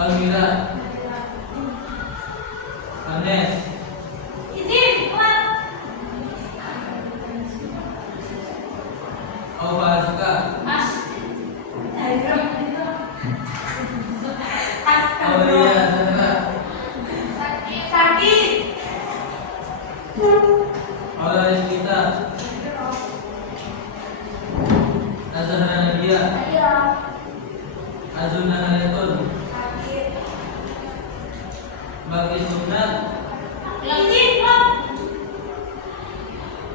Almira, Anes, Aufazuka, Aulia Zara, Aula Rizkita, Azhara Nadia, Azuna Haletun, Bagi Sunat,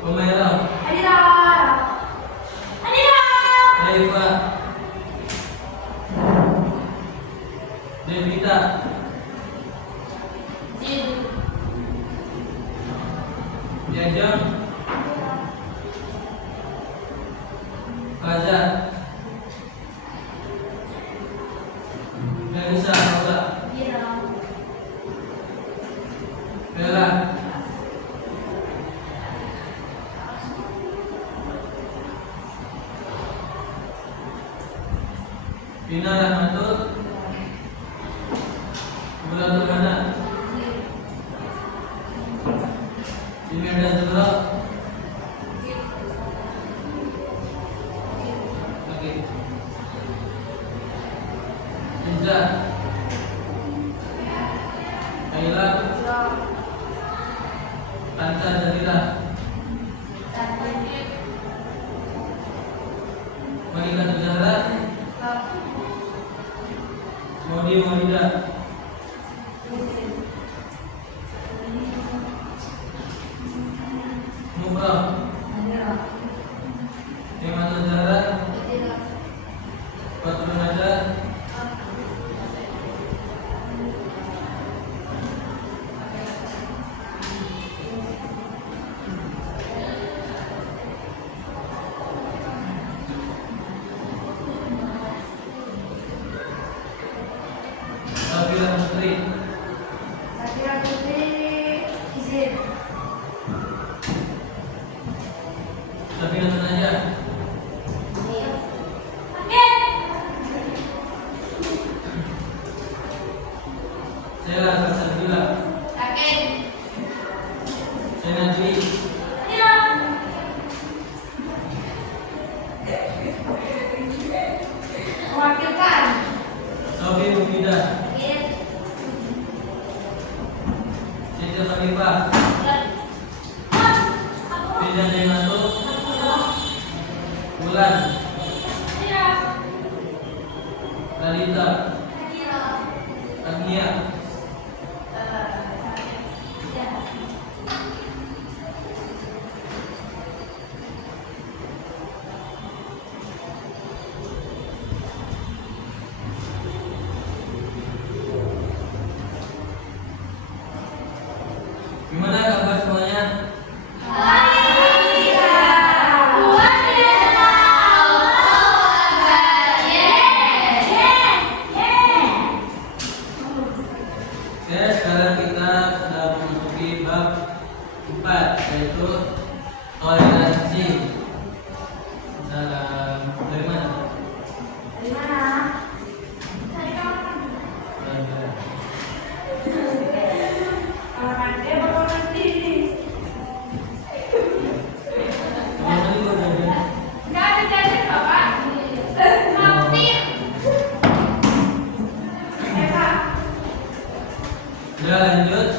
Umairah, Haifa, Devita, Jajang, Fajar, Melisa, Aura, Bella, Bina Rahmatul, Bulan Turhana, Imelda Zura, Oke, Iza, Ayla, Kansa Dalila, Malika Zahra, Modi Walida, Mufrah, Imatul Zahra, Fatul Najar, Safira Putri, Safira Najar, Sela Kasabila, Sena Dwi, Sofi Mufida, Siti Khalifah, Fida Zainatu, Bulan, Lalita, Agnia, gimana kabar semuanya? Oke, sekarang kita sudah memasuki bab 4, yaitu toleransi. Dari mana? Ya, lanjut.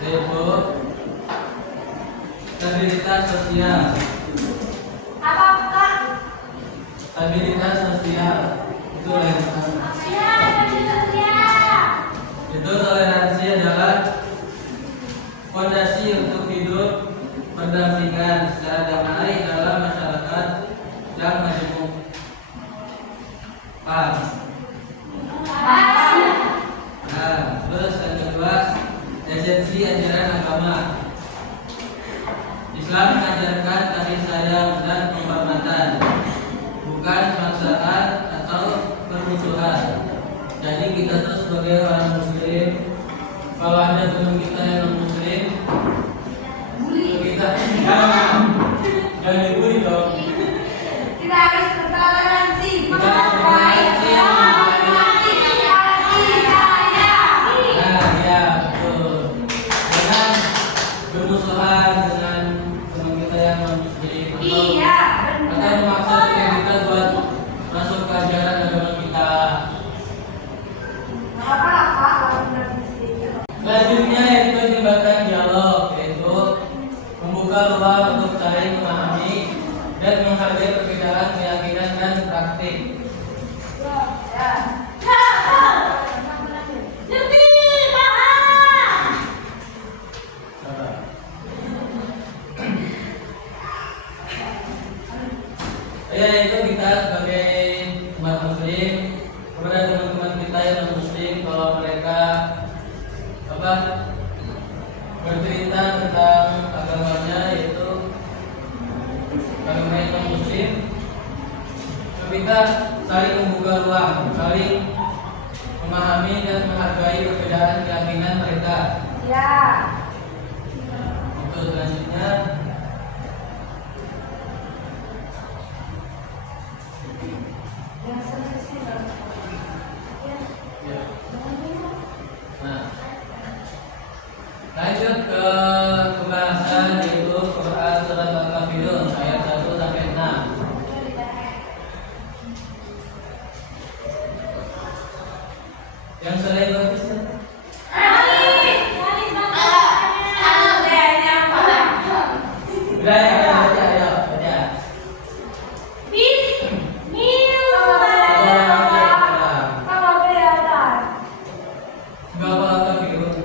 yaitu stabilitas sosial. Apa Kak? Stabilitas sosial itu yang pertama. Ya, sosial. Itu toleransi adalah fondasi untuk hidup berdampingan secara damai dalam masyarakat yang majemuk. Paham? Nah, terus yang kedua, esensi ajaran agama. Islam mengajarkan kasih sayang dan penghormatan, bukan paksaan atau permusuhan. Jadi kita tuh sebagai orang muslim, kalau ada teman kita yang non muslim, kita jangan dibully dong. Kita harus bertoleransi, menghargai, menghormati, kasih sayang. Nah, ya betul. Jangan bermusuhan dengan teman kita yang non muslim Iya, atau benar. memaksa teman kita buat masuk ke ajaran agama kita. Nggak apa-apa kalau benar muslim. Selanjutnya yaitu jembatan dialog, yaitu membuka ruang untuk saling memahami dan menghargai perbedaan keyakinan dan praktik. Ya. Lebih paham. Ya, itu kita sebagai umat muslim kepada teman-teman kita yang non muslim, kalau mereka bercerita tentang agamanya, yaitu agama non muslim, kita saling membuka ruang, saling memahami dan menghargai perbedaan keyakinan mereka. Ya. Untuk selanjutnya, Yang selesai. ya. Nah, lanjut ke pembahasan yaitu Quran surat Al-Kafirun ayat 1 sampai 6. Yang selain bagus ya? Udah ya, baca, ayo baca. Bapak Al-Kafirun.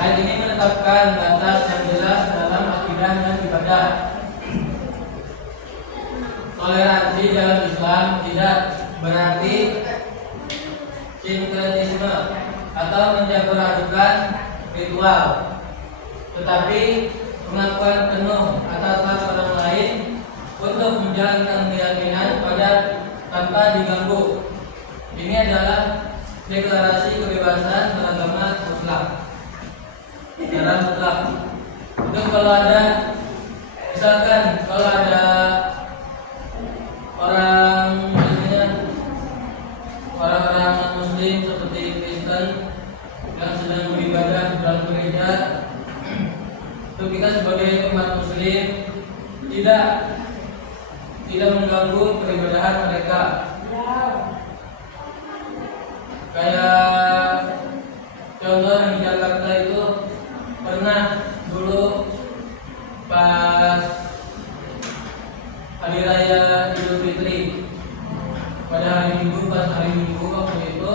Ayat ini menetapkan batas yang jelas dalam akidah dan ibadah. Toleransi dalam Islam tidak berarti sinkretisme atau mencampur-adukan ritual, tetapi pengakuan penuh atas hak orang lain untuk menjalankan keyakinan pada tanpa diganggu. Ini adalah deklarasi kebebasan beragama mutlak. Secara mutlak. Itu kalau ada, misalkan kalau ada orang misalnya orang-orang Muslim seperti Kristen yang sedang beribadah di dalam gereja, itu kita sebagai umat Muslim tidak mengganggu peribadahan mereka. Kayak contoh yang di Jakarta itu pernah dulu pas hari raya Idul Fitri, pada hari Minggu, pas hari Minggu waktu itu,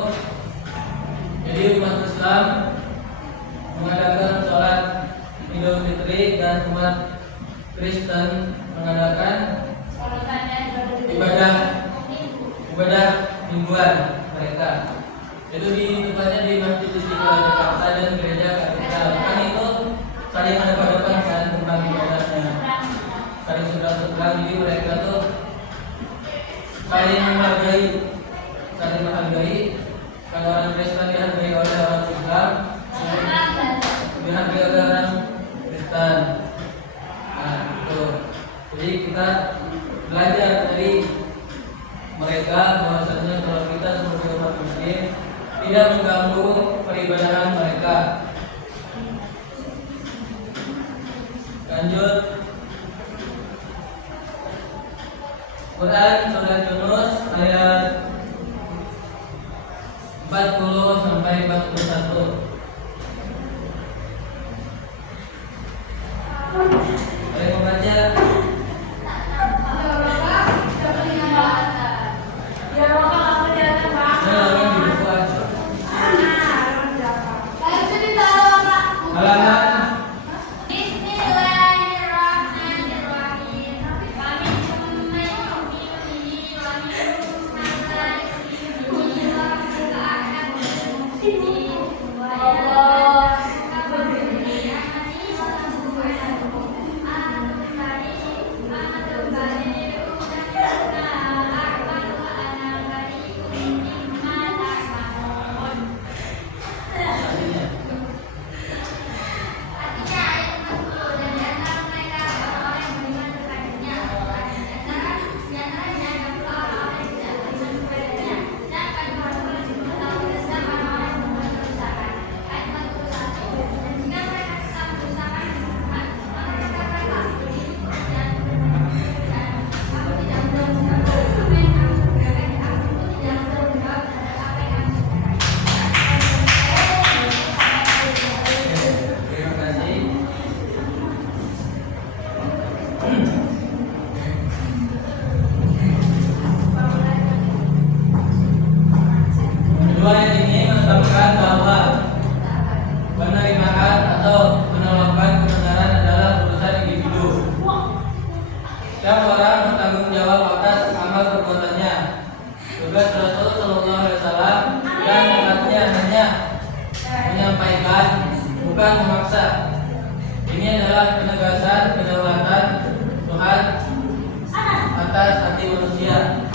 jadi umat Islam mengadakan sholat Idul Fitri dan umat Kristen mengadakan ibadah mingguan mereka. Itu di tempatnya di Masjid Istiqlal Jakarta dan Gereja Katedral. Kan itu saling hadap-hadapan kan tempat ibadahnya, saling sebelah-sebelah. Jadi mereka tuh saling menghargai. Kalau orang Kristen dihargai oleh orang Islam, dihargai oleh orang Kristen. Nah, itu. Jadi kita belajar dari mereka bahwasanya kalau kita sebagai umat Muslim tidak mengganggu peribadahan mereka. Lanjut, Quran surat Yunus ayat 40 sampai 41. Boleh membaca?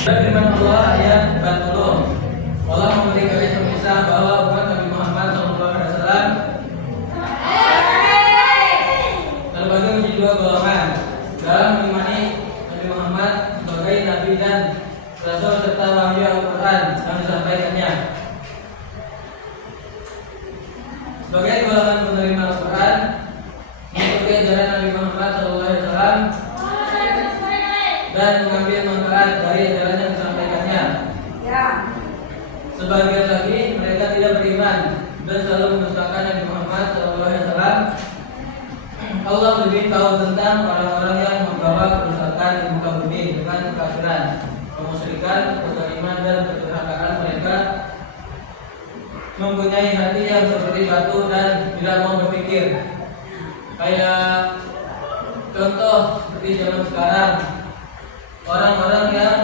Firman Allah ayat 40. Allah memberi garis pemisah bahwa umat Nabi Muhammad SAW terbagi menjadi dua golongan dalam mengimani Nabi Muhammad sebagai Nabi dan Rasul serta wahyu Al-Quran yang disampaikannya. Sebagai golongan penerima Al-Quran mengikuti ajaran Nabi Muhammad SAW dan mengambil manfaat dari ajaran yang disampaikannya. Sebagian lagi mereka tidak beriman dan selalu mendustakan Nabi Muhammad SAW. Allah lebih tahu tentang orang-orang yang membawa kerusakan di muka bumi dengan kekafiran, kemusyrikan, kezaliman dan kedurhakaan mereka mempunyai hati yang seperti batu dan tidak mau berpikir. Kayak contoh seperti zaman sekarang, orang-orang yang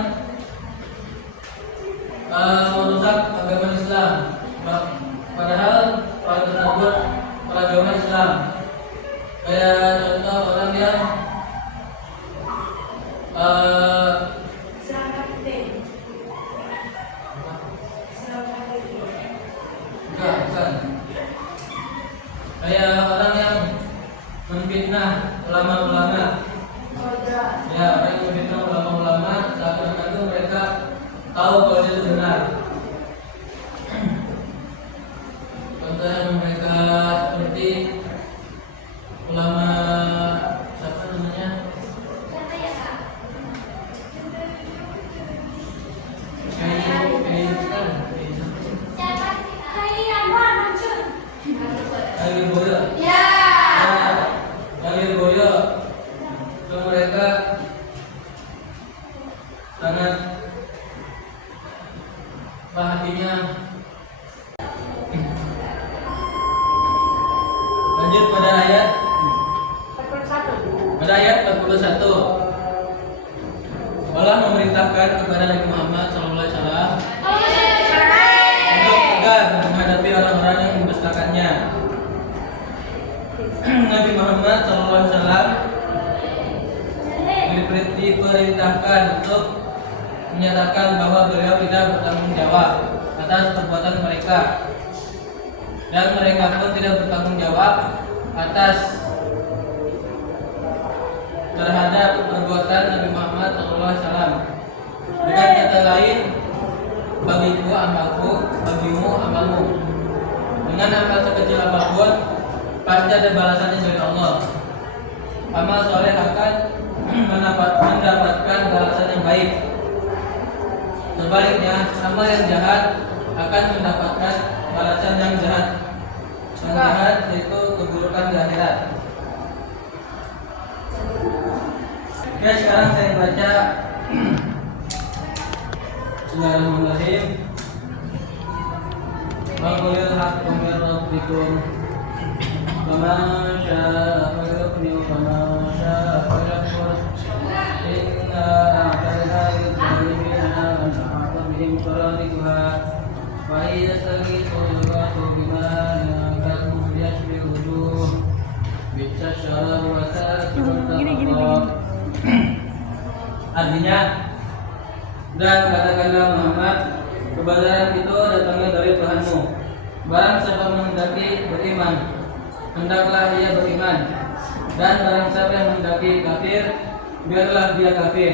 merusak agama Islam, padahal orang tersebut beragama Islam. Kayak contoh orang yang bukan. Kayak orang yang memfitnah ulama-ulama. Ya, orang yang memfitnah ulama-ulama, seakan-akan itu mereka tahu kalau itu benar. Contoh yang mereka seperti ulama siapa namanya? Lirboyo, itu mereka sangat bahagianya. Lanjut pada ayat 41. Allah memerintahkan kepada Nabi Muhammad SAW untuk tegar menghadapi orang-orang yang mendustakannya. Nabi Muhammad SAW diperintahkan untuk menyatakan bahwa beliau tidak bertanggung jawab atas perbuatan mereka, dan mereka pun tidak bertanggung jawab atas terhadap perbuatan Nabi Muhammad SAW. Dengan kata lain, bagiku amalku, bagimu amalmu. Dengan amal sekecil apapun, pasti ada balasannya dari Allah. Amal soleh akan mendapatkan balasan yang baik. Sebaliknya, amal yang jahat akan mendapatkan balasan yang jahat. Yang jahat yaitu keburukan di akhirat. Oke, sekarang saya baca Bismillahirrahmanirrahim. Wa qulil haqqu min rabbikum faman syaa'a falyu'min wa man syaa'a falyakfur. Inna a'tadna lil-zalimina naran bihim suradiquha wa yastaghithu yughathu bima'in ka'annahum yashwi wujuh bi'sa syarabu wa sa'at wa Artinya, dan katakanlah Muhammad, kebenaran itu datangnya dari Tuhanmu. Barang siapa menghendaki beriman, hendaklah ia beriman. Dan barang siapa yang menghendaki kafir, biarlah dia kafir.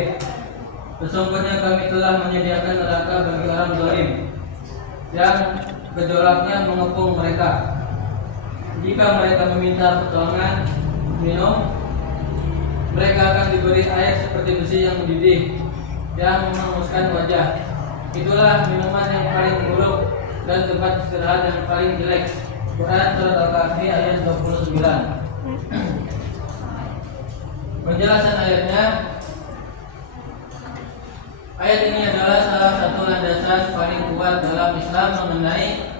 Sesungguhnya kami telah menyediakan neraka bagi orang zalim yang gejolaknya mengepung mereka. Jika mereka meminta pertolongan minum, mereka akan diberi air seperti besi yang mendidih, yang menghanguskan wajah. Itulah minuman yang paling buruk dan tempat istirahat yang paling jelek. Quran Surat Al-Kahfi ayat 29. Penjelasan ayatnya, ayat ini adalah salah satu landasan paling kuat dalam Islam mengenai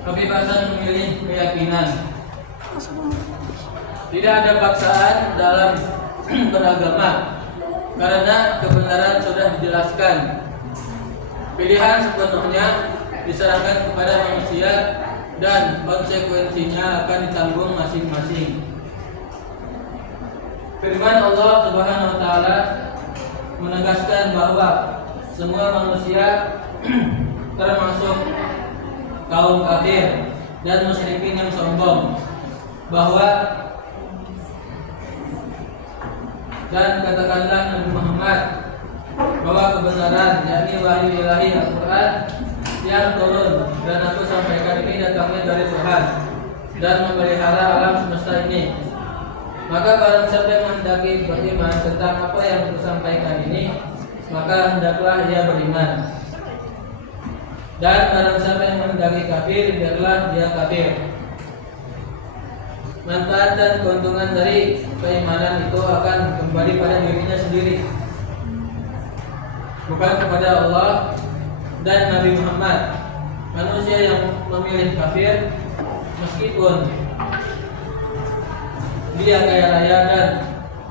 kebebasan memilih keyakinan. Tidak ada paksaan dalam beragama, karena kebenaran sudah dijelaskan. Pilihan sepenuhnya diserahkan kepada manusia dan konsekuensinya akan ditanggung masing-masing. Firman Allah Subhanahu wa taala menegaskan bahwa semua manusia termasuk kaum kafir dan musyrikin yang sombong, bahwa dan katakanlah Nabi Muhammad bahwa kebenaran, yakni wahyu ilahi Al-Quran yang turun dan aku sampaikan ini datangnya dari Tuhan dan memelihara alam semesta ini. Maka barang siapa yang menghendaki beriman tentang apa yang aku sampaikan ini, maka hendaklah ia beriman. Dan barang siapa yang menghendaki kafir, biarlah dia kafir. Manfaat dan keuntungan dari keimanan itu akan kembali pada dirinya sendiri, bukan kepada Allah dan Nabi Muhammad. manusia yang memilih kafir meskipun dia kaya raya dan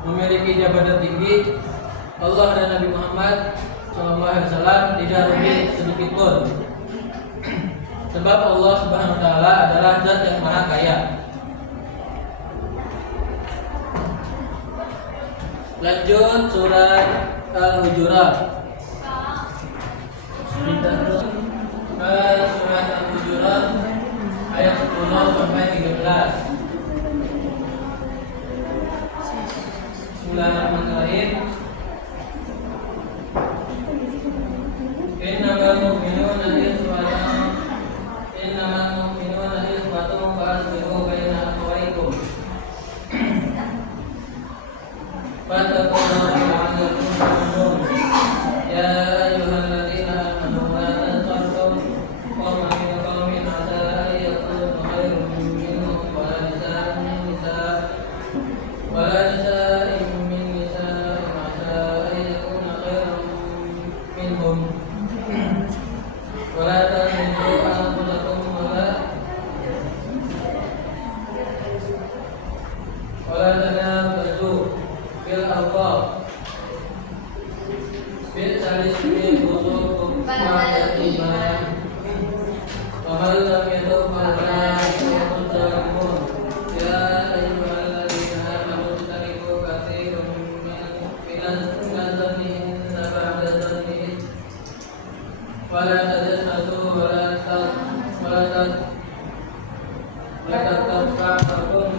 memiliki jabatan tinggi, Allah dan Nabi Muhammad SAW tidak rugi sedikit pun. Sebab Allah Subhanahu wa taala adalah zat yang maha kaya. Lanjut surat Al-Hujurat. Kita ke surat Al-Hujurat ayat 10 sampai 13. Bismillahirrahmanirrahim. Innamal mu'minuna ikhwatun fa'aslihu baina akhawaykum. Fattaqullaha la'allakum turhamun. Ya ayyuhalladzina amanu la tanfa'u qawman min qawmin 'asa an yakunu khairum minhum wa la nisa'un min nisa'in 'asa an yakuna khairum minhum. Wa la tanfiqu anfusakum wa la tanabazu bil alqab. Bi'salismi busukum ma'atimah. Wa man lam yatub fa'ulaika humuz zalimun. Ya ayyuhalladzina amanu ijtanibu katsiran minadh-dhanni inna ba'da dhanni wa la tajassasu wa la taghtab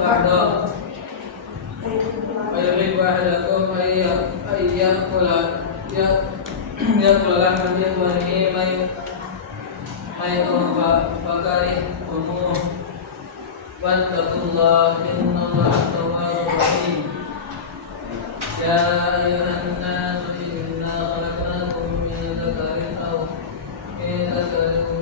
ba'da wa yuhibbu ahadakum ayyakula lahma ikhwanihi fakarihumuh. Wattaqullaha innallaha tawwabur rahim. Ya ayyuhan nasu inna khalaqnakum min dzakarin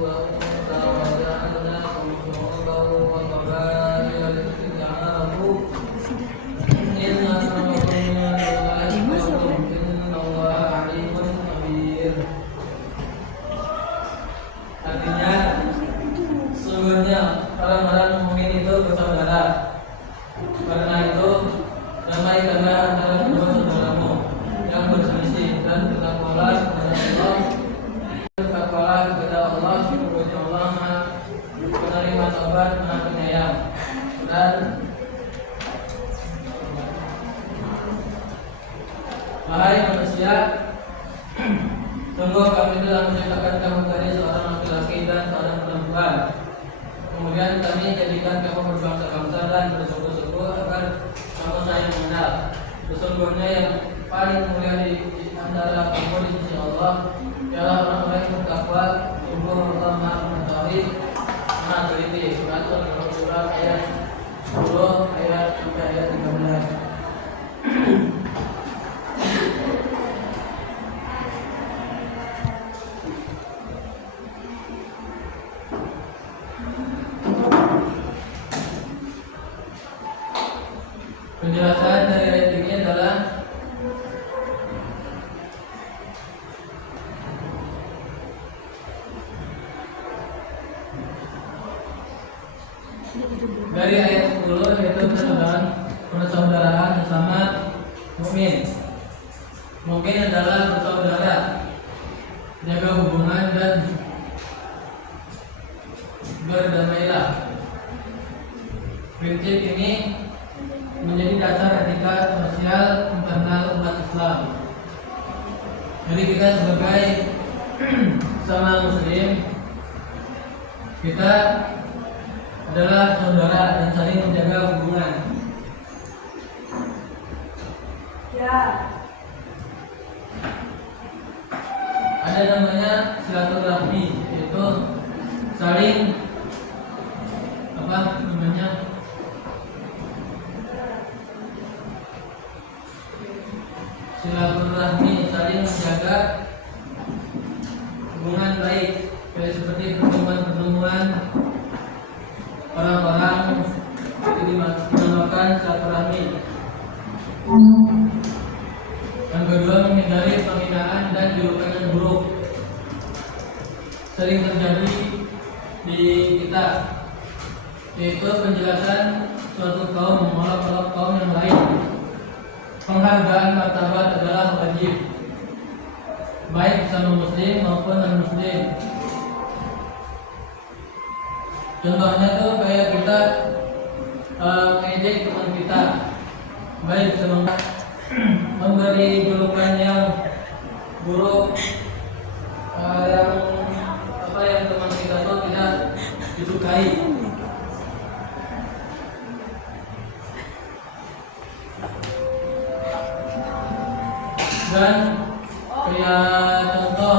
wa untha wa ja'alnakum syu'uban wa qabaila lita'arafu. Inna akramakum indallahi atqakum. Innallaha alimun khabir. Artinya, sesungguhnya orang-orang mukmin itu bersaudara. Karena itu, damaikanlah antara kedua saudaramu yang berselisih dan bertakwalah kepada Allah. Bertakwalah kepada Allah, sesungguhnya Allah Maha penerima taubat, Maha penyayang. Dan wahai manusia, sungguh kami telah menciptakan kamu dari seorang laki-laki dan seorang perempuan. Kemudian kami jadikan kamu berbangsa-bangsa dan bersuku-suku agar kamu saling mengenal. Sesungguhnya yang paling mulia di antara kamu di sisi Allah ialah orang-orang yang bertakwa. Sungguh Allah Maha mengetahui, Maha teliti. Surat ayat 10 ayat sampai ayat 13. Penjelasan dari ayat ini adalah dari ayat 10 yaitu persaudaraan sesama mukmin. Mukmin adalah bersaudara, jaga hubungan dan berdamailah. Prinsip ini menjadi dasar etika sosial internal umat Islam. Jadi kita sebagai sama muslim, kita adalah saudara dan saling menjaga hubungan. Ya. Ada namanya silaturahmi, yaitu saling silaturahmi, saling menjaga hubungan baik, kayak seperti pertemuan-pertemuan orang-orang itu dinamakan silaturahmi. Yang kedua, menghindari penghinaan dan julukan buruk. Sering terjadi yaitu penjelasan suatu kaum menolak kaum yang lain. Penghargaan martabat adalah wajib, baik sama muslim maupun non muslim. Contohnya tuh kayak kita ngejek teman kita, baik sama memberi julukan yang buruk, yang teman kita tuh tidak disukai. Dan kayak contoh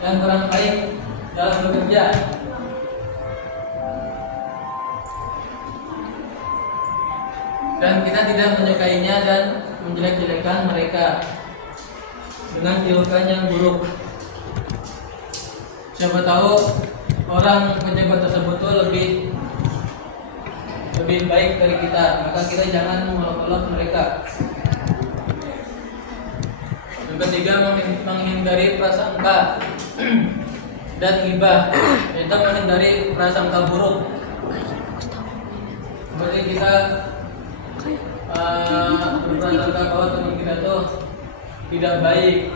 yang kurang baik dalam bekerja. Dan kita tidak menyukainya dan menjelek-jelekan mereka dengan julukan yang buruk. Siapa tahu orang pejabat tersebut tuh lebih baik dari kita, maka kita jangan mengolok-olok mereka. Yang ketiga, menghindari prasangka dan ghibah, yaitu menghindari prasangka buruk. Seperti kita berprasangka bahwa teman kita tuh tidak baik,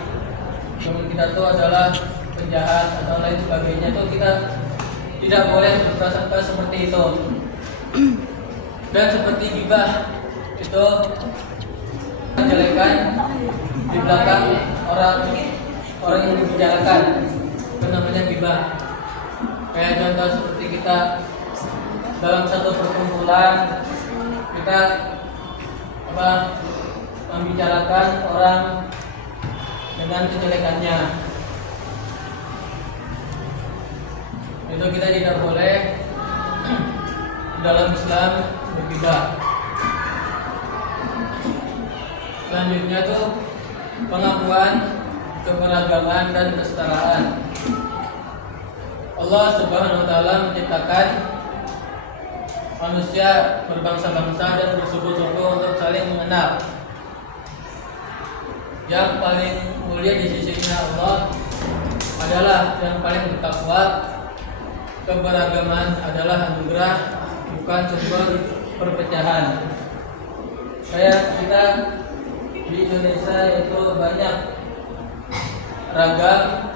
teman kita tuh adalah penjahat atau lain sebagainya, tuh kita tidak boleh berprasangka seperti itu. Dan seperti ghibah itu menjelekan di belakang orang yang dibicarakan, itu namanya ghibah. Kayak contoh seperti kita dalam satu perkumpulan kita membicarakan orang dengan kejelekannya, itu kita tidak boleh dalam Islam berghibah. Selanjutnya tuh pengakuan keberagaman dan kesetaraan. Allah Subhanahu wa taala menciptakan manusia berbangsa-bangsa dan bersuku-suku untuk saling mengenal. Yang paling mulia di sisinya Allah adalah yang paling bertakwa. Keberagaman adalah anugerah, bukan sumber perpecahan. Kayak kita di Indonesia itu banyak ragam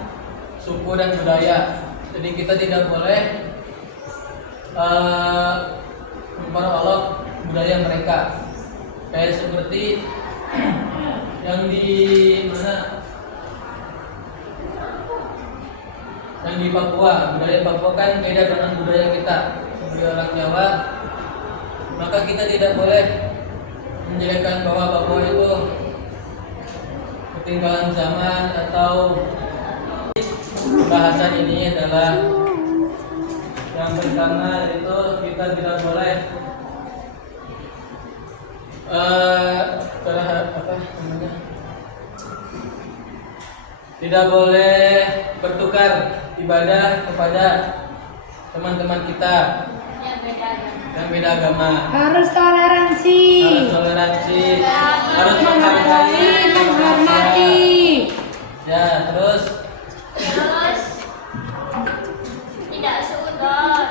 suku dan budaya, jadi kita tidak boleh memperolok budaya mereka. Kayak seperti yang di mana, yang di Papua, budaya Papua kan beda dengan budaya kita sebagai orang Jawa, maka kita tidak boleh menjelekkan bahwa Papua itu ketinggalan zaman atau bahasan ini adalah yang pertama, itu kita tidak boleh tidak boleh bertukar ibadah kepada teman-teman kita yang beda agama. Harus toleransi. Harus menghormati. Ya, terus tidak seudon.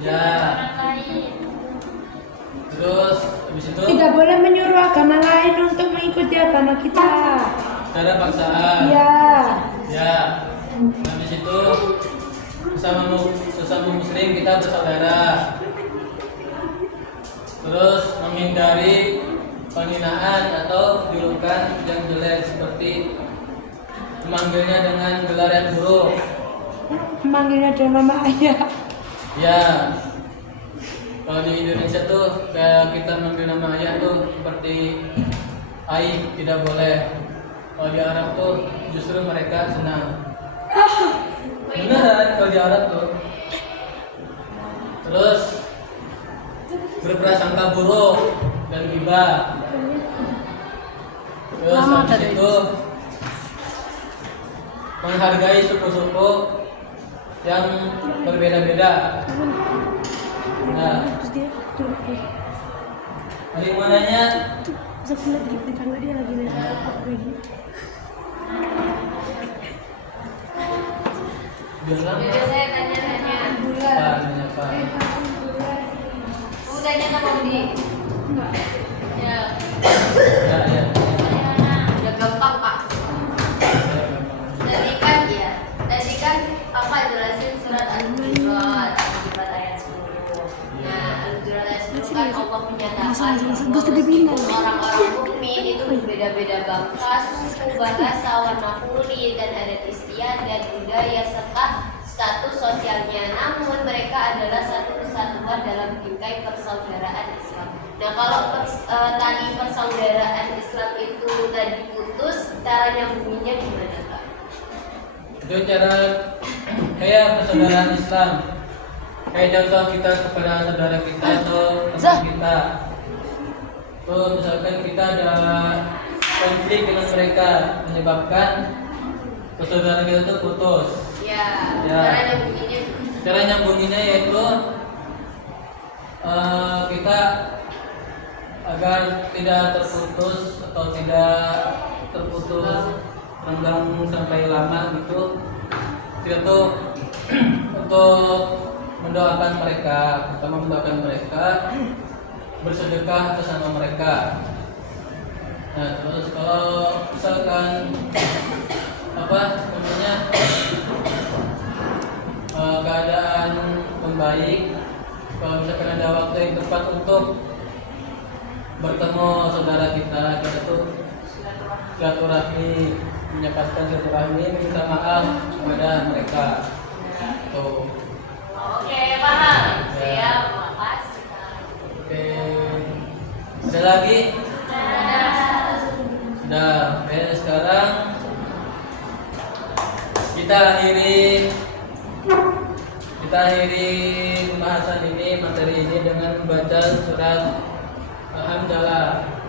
Ya. Terus habis itu Tidak boleh menyuruh agama lain untuk mengikuti agama kita. secara paksaan. Iya. Ya. Habis itu sesama muslim kita bersaudara. Terus menghindari penghinaan atau julukan yang jelek, seperti memanggilnya dengan gelar yang buruk. Memanggilnya dengan nama ayah. Ya. Kalau di Indonesia tuh kayak kita manggil nama ayah tuh seperti aib, tidak boleh. Kalau di Arab tuh justru mereka senang. Beneran kalau di Arab tuh. Terus berprasangka buruk dan ghibah. Terus habis itu menghargai suku-suku yang berbeda-beda. Nah, dari mananya Sofia di tetangga dia lagi lihat apa lagi. Bilang Jadi saya tanya-tanya. apa nanya apa? Kamu tanya sama Budi? Enggak. Ya. Ya. Udah gampang Pak. Tadi kan Kakak jelasin surat Al-Hujurat ayat 10. Nah, Al-Hujurat ayat 10 kan Allah menyatakan bahwa orang-orang mukmin itu berbeda-beda bangsa, suku, bahasa, warna kulit, dan adat istiadat, budaya, serta status sosialnya. Namun mereka adalah satu kesatuan dalam bingkai persaudaraan Islam. Nah, kalau tali persaudaraan Islam itu tadi putus, cara nyambunginnya gimana, Kak? Itu cara kayak persaudaraan Islam. Kayak contoh kita kepada saudara kita atau teman kita. Tuh misalkan kita ada konflik dengan mereka menyebabkan persaudaraan kita itu putus. Ya. Cara nyambunginnya gimana? Cara nyambunginnya yaitu kita agar tidak terputus atau tidak terputus renggang sampai lama gitu, kita tuh untuk mendoakan mereka, pertama mendoakan mereka, bersedekah bersama mereka. Nah terus kalau misalkan apa namanya keadaan membaik, kalau misalkan ada waktu yang tepat untuk bertemu saudara kita tuh silaturahmi, menyapatkan silaturahmi, meminta maaf kepada mereka. Tuh. Oke, paham. Siap, makasih. Oke. Ada lagi? Sudah. Oke, sekarang kita akhiri pembahasan ini, materi ini dengan membaca surat Al-Hamdalah.